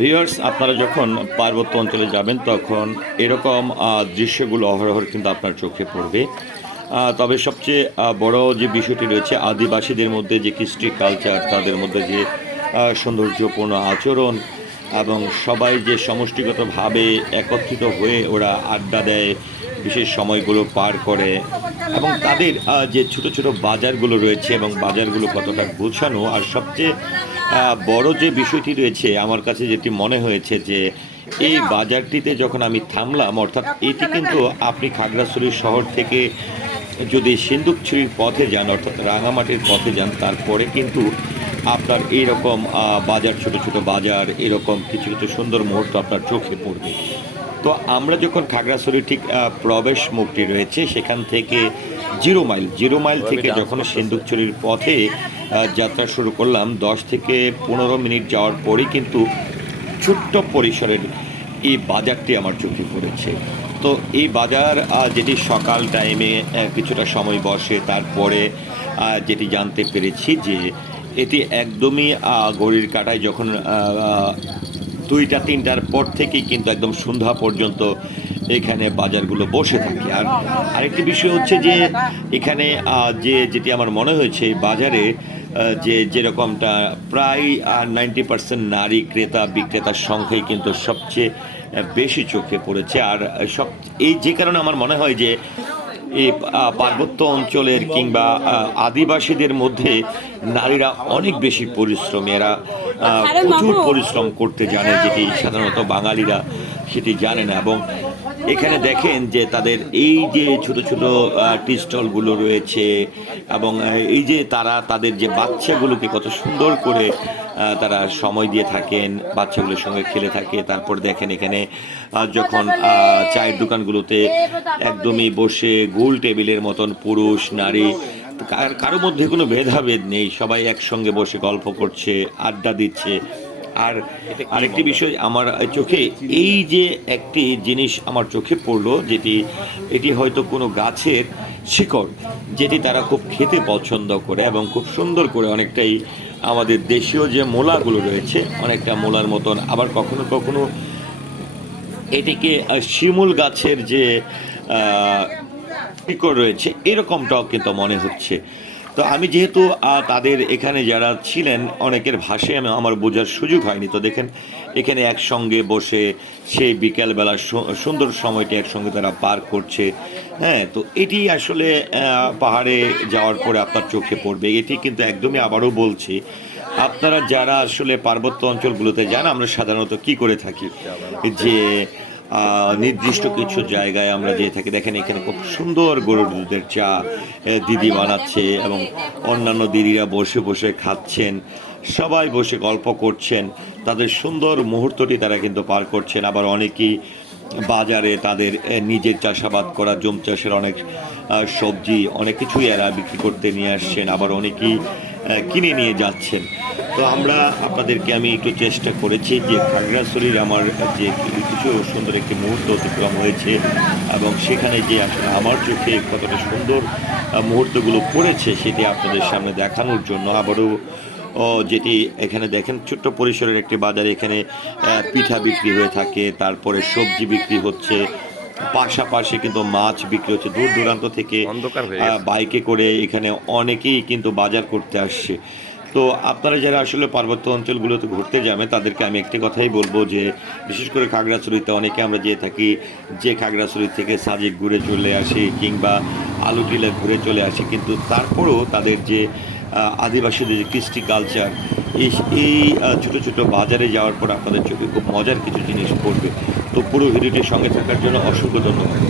Viewers আপনারা যখন পার্বত্য অঞ্চলে যাবেন, তখন এরকম দৃশ্যগুলো অহরহ কিন্তু আপনার চোখে পড়বে। তবে সবচেয়ে বড় যে বিষয়টি রয়েছে, আদিবাসীদের মধ্যে যে কৃষ্টি কালচার তাদের মধ্যে যে সৌন্দর্যপূর্ণ আচরণ এবং সবাই যে সমষ্টিগতভাবে একত্রিত হয়ে ওরা আড্ডা দেয়, বিশেষ সময়গুলো পার করে এবং তাদের যে ছোট ছোট বাজারগুলো রয়েছে এবং বাজারগুলো কতটা গোছানো আর সবচেয়ে বড় যে বিষয়টি রয়েছে, আমার কাছে যেটি মনে হয়েছে যে এই বাজারটিতে যখন আমি থামলাম, অর্থাৎ এটি কিন্তু আপনি খাগড়াছড়ি শহর থেকে যদি সিন্দুকছড়ির পথে যান, অর্থাৎ রাঙামাটির পথে যান, তারপরে কিন্তু আপনার এইরকম আহ, বাজার ছোট ছোট বাজার এরকম কিছু কিছু সুন্দর মুহূর্ত আপনার চোখে পড়বে। তো আমরা যখন খাগড়াছড়ি ঠিক প্রবেশ মুখটি রয়েছে সেখান থেকে জিরো মাইল জিরো মাইল থেকে যখন সিন্দুকছড়ির পথে যাত্রা শুরু করলাম দশ থেকে পনেরো মিনিট যাওয়ার পরেই কিন্তু ছোট্ট পরিসরের এই বাজারটি আমার চোখে পড়েছে। তো এই বাজার যেটি সকাল টাইমে কিছুটা সময় বসে তারপরে যেটি জানতে পেরেছি যে এটি একদমই ঘড়ির কাটায় যখন দুইটা, তিনটার পর থেকেই কিন্তু একদম সন্ধ্যা পর্যন্ত এখানে বাজারগুলো বসে থাকে। আর আরেকটি বিষয় হচ্ছে যে, এখানে যে, যেটি আমার মনে হয়েছে বাজারে যে, যেরকমটা প্রায় নাইনটি পার্সেন্ট নারী ক্রেতা, বিক্রেতার সংখ্যাই কিন্তু সবচেয়ে বেশি চোখে পড়েছে। আর সব, এই যে কারণে আমার মনে হয় যে এই পার্বত্য অঞ্চলের কিংবা আদিবাসীদের মধ্যে নারীরা অনেক বেশি পরিশ্রমী। এরা প্রচুর পরিশ্রম করতে জানে যেটি সাধারণত বাঙালিরা সেটি জানে না। এবং এখানে দেখেন যে তাদের এই যে ছোট ছোট টি স্টলগুলো রয়েছে এবং এই যে তারা তাদের যে বাচ্চাগুলোকে কত সুন্দর করে তারা সময় দিয়ে থাকেন বাচ্চাগুলোর সঙ্গে খেলে থাকে। তারপর দেখেন এখানে যখন চায়ের দোকানগুলোতে একদমই বসে গোল টেবিলের মতন পুরুষ নারী কার- কারও মধ্যে কোনো ভেদাভেদ নেই সবাই একসঙ্গে বসে গল্প করছে আড্ডা দিচ্ছে। আর আরেকটি বিষয় আমার চোখে এই যে একটি জিনিস আমার চোখে পড়ল যেটি এটি হয়তো কোনো গাছের শিকড় যেটি তারা খুব খেতে পছন্দ করে এবং খুব সুন্দর করে অনেকটাই আমাদের দেশীয় যে মোলাগুলো রয়েছে, অনেকটা মোলার মতন, আবার কখনো কখনো এটিকে শিমুল গাছের যে শিকড় রয়েছে, এরকমটাও কিন্তু মনে হচ্ছে। তো আমি যেহেতু তাদের এখানে যারা ছিলেন, অনেকের ভাষায় আমি, আমার বোঝার সুযোগ হয়নি। তো দেখেন, এখানে একসঙ্গে বসে সেই বিকেলবেলা সুন্দর সময়টি একসঙ্গে তারা পার করছে। হ্যাঁ তো এটি আসলে পাহাড়ে যাওয়ার পরে আপনার চোখে পড়বে। এটি কিন্তু একদমই আবারও বলছি, আপনারা যারা আসলে পার্বত্য অঞ্চলগুলোতে যান, আমরা সাধারণত কি করে থাকি? যে নির্দিষ্ট কিছু জায়গায় আমরা যেয়ে থাকি। দেখেন, এখানে খুব সুন্দর গরুর দুধের চা দিদি বানাচ্ছে এবং অন্যান্য দিদিরা বসে বসে খাচ্ছেন, সবাই বসে গল্প করছেন। তাদের সুন্দর মুহূর্তটি তারা কিন্তু পার করছেন। আবার অনেকেই বাজারে তাদের নিজের চাষাবাদ করা, জম চাষের অনেক সবজি, অনেক কিছুই এরা বিক্রি করতে নিয়ে আসছেন। আবার অনেকেই কিনে নিয়ে যাচ্ছেন। তো আমরা আপনাদেরকে আমি একটু চেষ্টা করেছি যে খাগড়াছড়ির আমার যে কিছু সুন্দর একটি মুহূর্ত অতিক্রম হয়েছে এবং সেখানে যে আসলে আমার চোখে কতটা সুন্দর মুহূর্তগুলো পড়েছে সেটি আপনাদের সামনে দেখানোর জন্য আবারও ও যেটি এখানে দেখেন ছোট্ট পরিসরের একটি বাজারে এখানে পিঠা বিক্রি হয়ে থাকে তারপরে সবজি বিক্রি হচ্ছে পাশাপাশি কিন্তু মাছ বিক্রি হচ্ছে দূর দূরান্ত থেকে অন্ধকার বাইকে করে এখানে অনেকেই কিন্তু বাজার করতে আসছে। তো আপনারা যারা আসলে পার্বত্য অঞ্চলগুলোতে ঘুরতে যাবেন, তাদেরকে আমি একটি কথাই বলব যে, বিশেষ করে খাগড়াছড়িতে অনেকে আমরা যেয়ে থাকি, যে খাগড়াছড়ি থেকে সাজেক ঘুরে চলে আসি কিংবা আলুটিলা ঘুরে চলে আসি, কিন্তু তারপরেও তাদের যে আদিবাসীদের যে কৃষ্টি কালচার এই এই ছোটো ছোট ছোট বাজারে যাওয়ার পর আপনাদের চোখে খুব মজার কিছু জিনিস পড়বে। তো পুরো ভিডিওটির সঙ্গে থাকার জন্য অসংখ্য ধন্যবাদ।